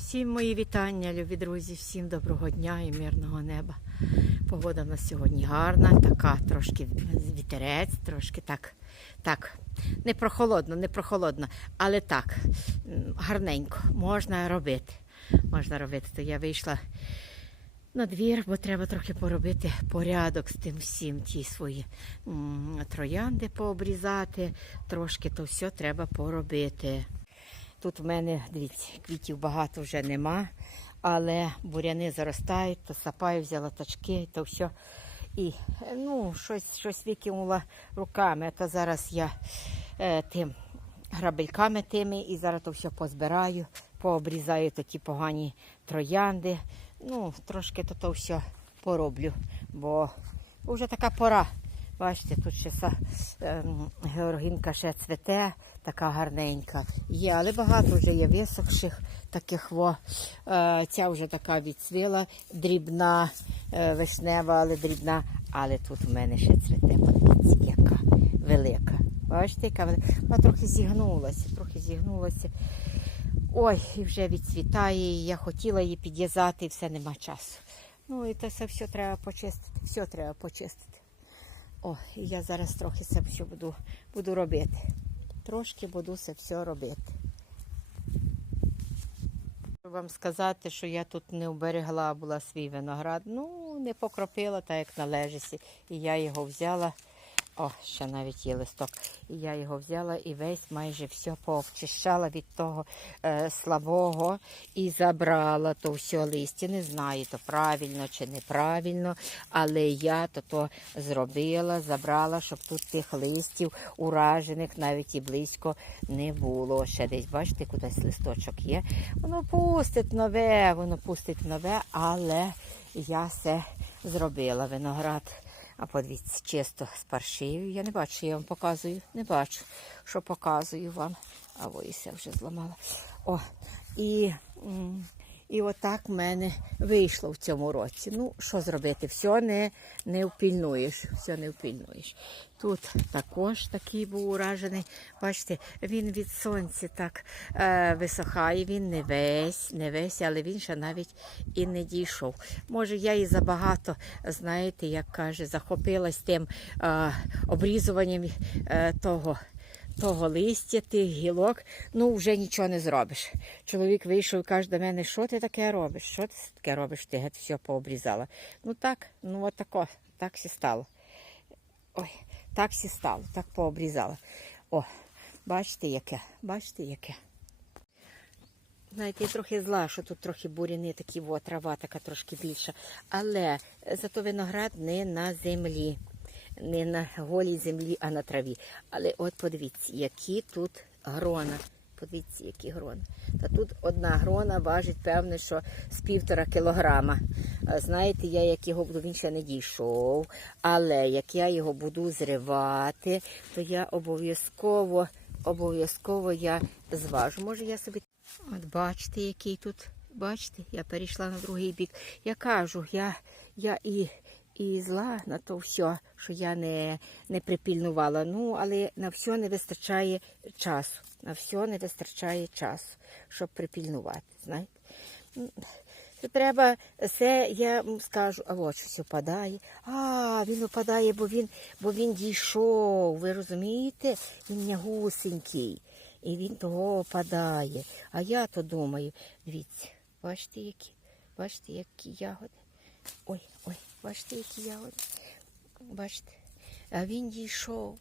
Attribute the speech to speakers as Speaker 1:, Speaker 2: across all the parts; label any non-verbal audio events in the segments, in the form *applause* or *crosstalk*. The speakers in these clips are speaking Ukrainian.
Speaker 1: Всім мої вітання, любі друзі, всім доброго дня і мирного неба. Погода в нас сьогодні гарна, така трошки вітерець, трошки так, так, не прохолодно, не прохолодно, але так, гарненько, можна робити. Можна робити. То я вийшла на двір, бо треба трохи поробити порядок з тим всім, ті свої троянди пообрізати, трошки то все треба поробити. Тут в мене, дивіться, квітів багато вже нема, але буряни заростають, то сапаю, взяла тачки, то все. І е, ну, щось, щось викинула руками. То зараз я е, тим грабельками тими і зараз то все позбираю, пообрізаю такі погані троянди. Ну, трошки то, то все пороблю, бо вже така пора. Бачите, тут ще са, ем, георгінка ще цвете, така гарненька. Є, але багато вже є висохших таких во. Е, ця вже така відцвіла, дрібна, е, вишнева, але дрібна. Але тут у мене ще цвете, подивіться, яка велика. Бачите, яка велика. Трохи зігнулася, трохи зігнулася. Ой, і вже відцвітає. і Я хотіла її підв'язати, і все нема часу. Ну і це все треба почистити. Все треба почистити. О, і я зараз трохи це все буду, буду робити. Трошки буду це все робити. Вам сказати, що я тут не оберегла була свій виноград. Ну, не покропила так, як належить. І я його взяла. О, ще навіть є листок. І я його взяла і весь майже все пообчищала від того е, слабого і забрала то все листя. Не знаю, то правильно чи неправильно, але я то, то зробила, забрала, щоб тут тих листів уражених навіть і близько не було. Ще десь, бачите, кудись листочок є. Воно пустить нове, воно пустить нове, але я все зробила. Виноград. А подивіться, чисто з паршивою. Я не бачу, я вам показую. Не бачу, що показую вам. А ось вже зламала. О, і, і отак в мене вийшло в цьому році. Ну, що зробити? Все не, не впільнуєш. Все не впільнуєш. Тут також такий був уражений. Бачите, він від сонця так е, висохає. Він не весь, не весь, але він ще навіть і не дійшов. Може, я і забагато, знаєте, як каже, захопилась тим е, обрізуванням е, того. Того листя, тих гілок, ну вже нічого не зробиш. Чоловік вийшов і каже до мене, що ти таке робиш? Що ти таке робиш? Ти геть все пообрізала. Ну так, ну от тако, так все стало. Ой, так все стало, так пообрізала. О, бачите, яке, бачите, яке. Знаєте, я трохи зла, що тут трохи буряни такі, во, трава така трошки більша. Але зато виноград не на землі, не на голій землі, а на траві. Але от подивіться, які тут грона. Подивіться, які грона. Та тут одна грона важить, певне, що з півтора кілограма. Знаєте, я як його буду, він ще не дійшов. Але як я його буду зривати, то я обов'язково, обов'язково я зважу. Може, я собі От бачите, який тут, бачите, я перейшла на другий бік. Я кажу, я, я і, і зла на то все, що я не, не припільнувала. Ну, але на все не вистачає часу. На все не вистачає часу, щоб припільнувати. знаєте. Це треба все, я скажу, а от щось опадає. А, він опадає, бо він, бо він дійшов. Ви розумієте? Він нягусенький. І він того опадає. А я то думаю, дивіться, бачите, які, бачите, які ягоди. Ой, бачите, які ягоди. Бачите. А він дійшов.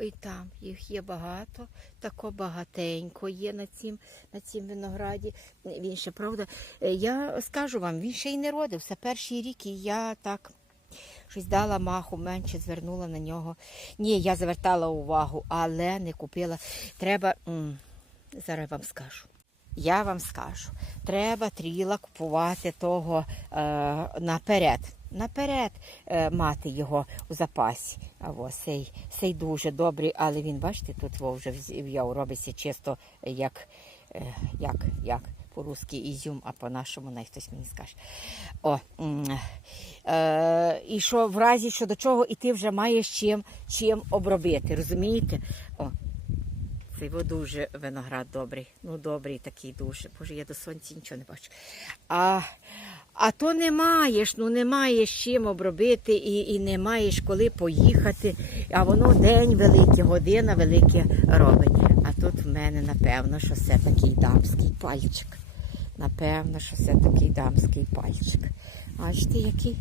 Speaker 1: І там їх є багато, тако багатенько є на цім, на цім винограді. Він ще, правда, я скажу вам, він ще й не родився. Перший рік і я так щось дала маху, менше звернула на нього. Ні, я звертала увагу, але не купила. Треба, зараз вам скажу. Я вам скажу, треба тріла купувати того е, наперед. Наперед е, мати його у запасі. А ось цей, цей дуже добрий, але він, бачите, тут во вже взяв, робиться чисто як, е, як, як по-русски ізюм, а по-нашому най хтось мені скаже. О, е, і що в разі що до чого, і ти вже маєш чим, чим обробити, розумієте? О, во дуже виноград добрий. Ну, добрий такий дуже. Боже, я до сонця нічого не бачу. А, а то не маєш, ну не маєш чим обробити і, і не маєш коли поїхати. А воно день великий, година велике робить. А тут в мене, напевно, що це такий дамський пальчик. Напевно, що це такий дамський пальчик. Бачите, який?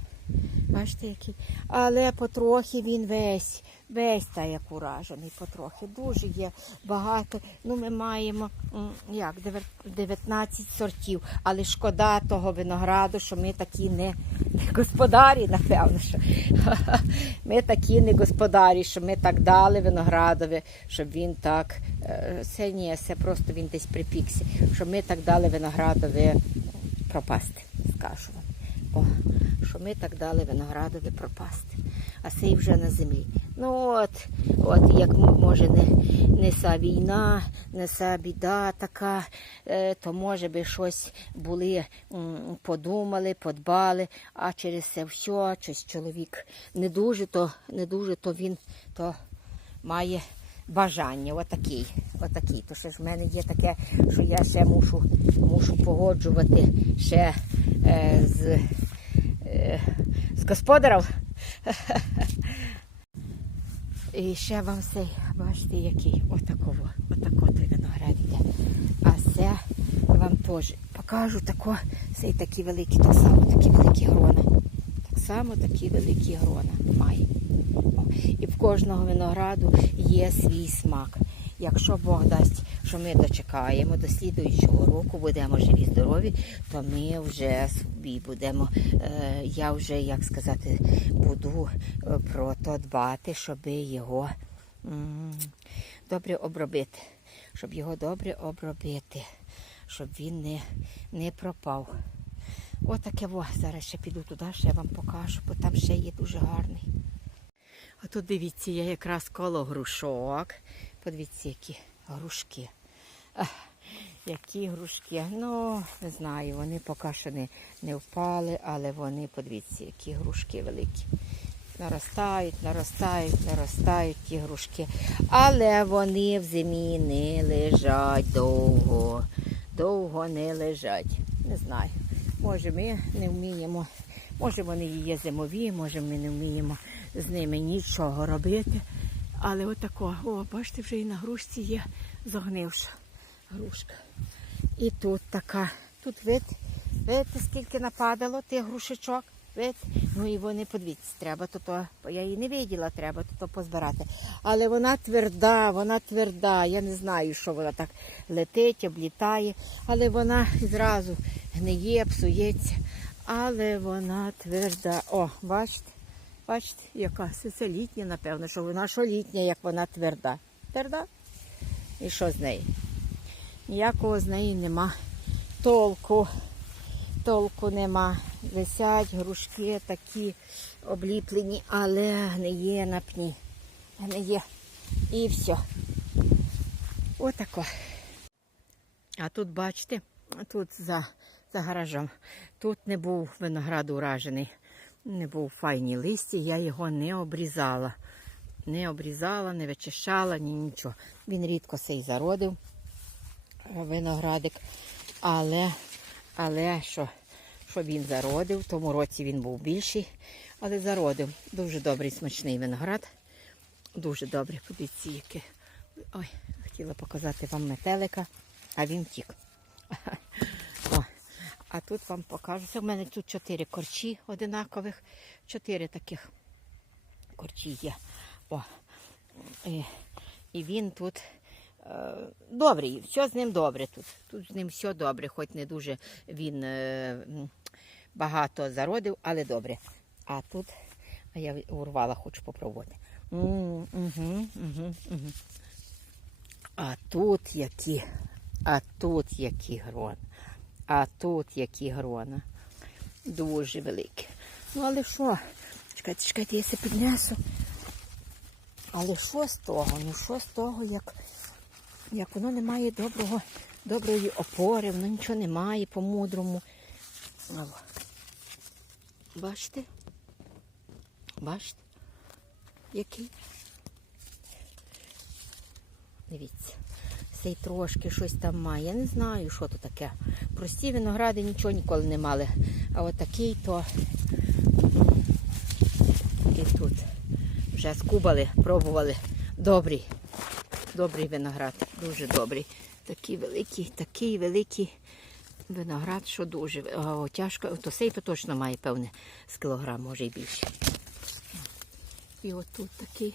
Speaker 1: Бачите, який? Але потрохи він весь, весь та як уражений, потрохи. Дуже є багато. Ну, ми маємо як, 19 сортів, але шкода того винограду, що ми такі не, господарі, напевно. що *laughs* Ми такі не господарі, що ми так дали виноградові, щоб він так. е, Це ні, це просто він десь припікся, щоб ми так дали виноградові пропасти, скажу вам. О, що ми так дали виноградові пропасти, а цей вже на землі. Ну от, от як може не, не ця війна, не ця біда така, е, то може би щось були, подумали, подбали, а через це все, щось чоловік не дуже, то не дуже, то він то має бажання, отакий, отакий. То ще ж в мене є таке, що я ще мушу, мушу погоджувати ще е, з, е, з господарем. *laughs* І ще вам цей, бачите, який, отакого, отако той виноград йде. А це вам теж покажу тако, цей такі великі, так само такі великі грона. Так само такі великі грона має. І в кожного винограду є свій смак. Якщо Бог дасть, що ми дочекаємо до слідуючого року, будемо живі, здорові, то ми вже собі будемо, е, я вже, як сказати, буду е, про то дбати, щоб його добре обробити. Щоб його добре обробити, щоб він не, не пропав. Отаке во. Зараз ще піду туди, ще вам покажу, бо там ще є дуже гарний. А тут дивіться, я якраз коло грушок. Подивіться, які грушки. Які грушки. Ну, не знаю, вони поки що не, не впали, але вони, подивіться, які грушки великі. Наростають, наростають, наростають ті грушки. Але вони в зимі не лежать довго. Довго не лежать. Не знаю. Може, ми не вміємо. Може, вони є зимові, може, ми не вміємо з ними нічого робити. Але отако, о, бачите, вже і на грушці є загнивша грушка. І тут така. Тут вид, видите, скільки нападало тих грушечок. Видите? Ну і вони, подивіться, треба то, то я її не виділа, треба то, то позбирати. Але вона тверда, вона тверда. Я не знаю, що вона так летить, облітає, але вона зразу гниє, псується. Але вона тверда. О, бачите? Бачите, яка це, літня, напевно, що вона що літня, як вона тверда. Тверда? І що з нею? Ніякого з неї нема толку. Толку нема. Висять грушки такі обліплені, але гниє на пні. Гниє. І все. Отако. А тут, бачите, тут за, за гаражом. Тут не був виноград уражений. Не був файні листі, я його не обрізала. Не обрізала, не вичищала, ні нічого. Він рідко сей зародив виноградик. Але, але що, що він зародив, в тому році він був більший, але зародив. Дуже добрий смачний виноград. Дуже добрий, подивіться, який. Ой, хотіла показати вам метелика, а він втік. *laughs* А тут вам покажу. Це в мене тут чотири корчі одинакових. Чотири таких корчі є. О, і, і він тут е, добрий, все з ним добре тут. Тут з ним все добре, хоч не дуже він е, багато зародив, але добре. А тут, а я урвала, хочу попробувати. Угу, угу, угу. А тут які, а тут які грон. А тут які грона. Дуже великі. Ну, але що? Чекайте, чекайте, я це піднесу. Але що з того? Ну що з того, як, як воно не має доброго, доброї опори, воно нічого не має по-мудрому. Бачите? Бачите? Який? Дивіться. Цей трошки щось там має. Я не знаю, що то таке. Прості виногради нічого ніколи не мали. А от такий то і тут вже скубали, пробували. Добрий. Добрий виноград, дуже добрий. Такий великий, такий великий виноград, що дуже О, тяжко. То сей то точно має, певне, з кілограм, може і більше. І отут такий.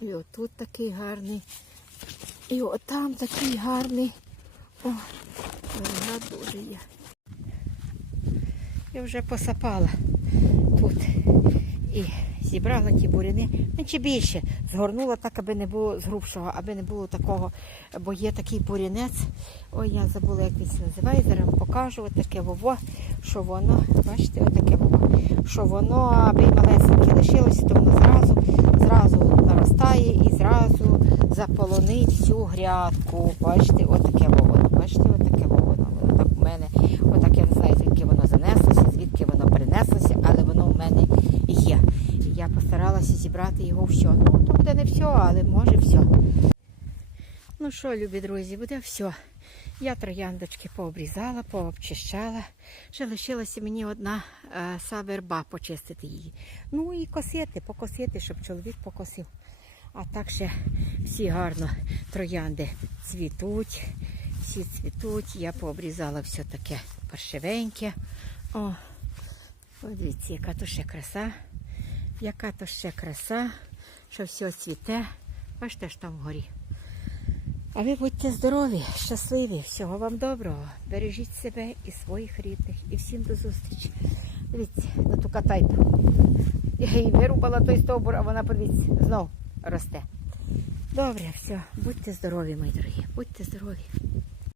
Speaker 1: І отут такий гарний. І отам такий гарний. О, дуже є. Я вже посапала тут. І зібрала ті буряни, ну, чи більше. Згорнула так, аби не було згрубшого, аби не було такого, бо є такий бурянець. Ой, я забула, як він називає. Зараз вам покажу отаке вово, що воно, бачите, отаке вово, що воно, аби малесеньке лишилося, то воно зразу, зразу наростає і зразу грядку. Бачите, отаке воно. Бачите, отаке воно. Воно так у мене, отак я не знаю, звідки воно занеслося, звідки воно перенеслося, але воно в мене є. Я постаралася зібрати його все. Ну, то буде не все, але може все. Ну що, любі друзі, буде все. Я трояндочки пообрізала, пообчищала. Ще лишилася мені одна е, саверба почистити її. Ну і косити, покосити, щоб чоловік покосив. А так ще всі гарно троянди цвітуть, всі цвітуть. Я пообрізала все таке паршивеньке. О, от дивіться, яка то ще краса. Яка то ще краса, що все цвіте. Бачите ж там вгорі. А ви будьте здорові, щасливі, всього вам доброго. Бережіть себе і своїх рідних. І всім до зустрічі. Дивіться, на ту катайку. Я її вирубала той стовбур, а вона, подивіться, знов росте. Добре, все, будьте здорові, мої дорогі, будьте здорові.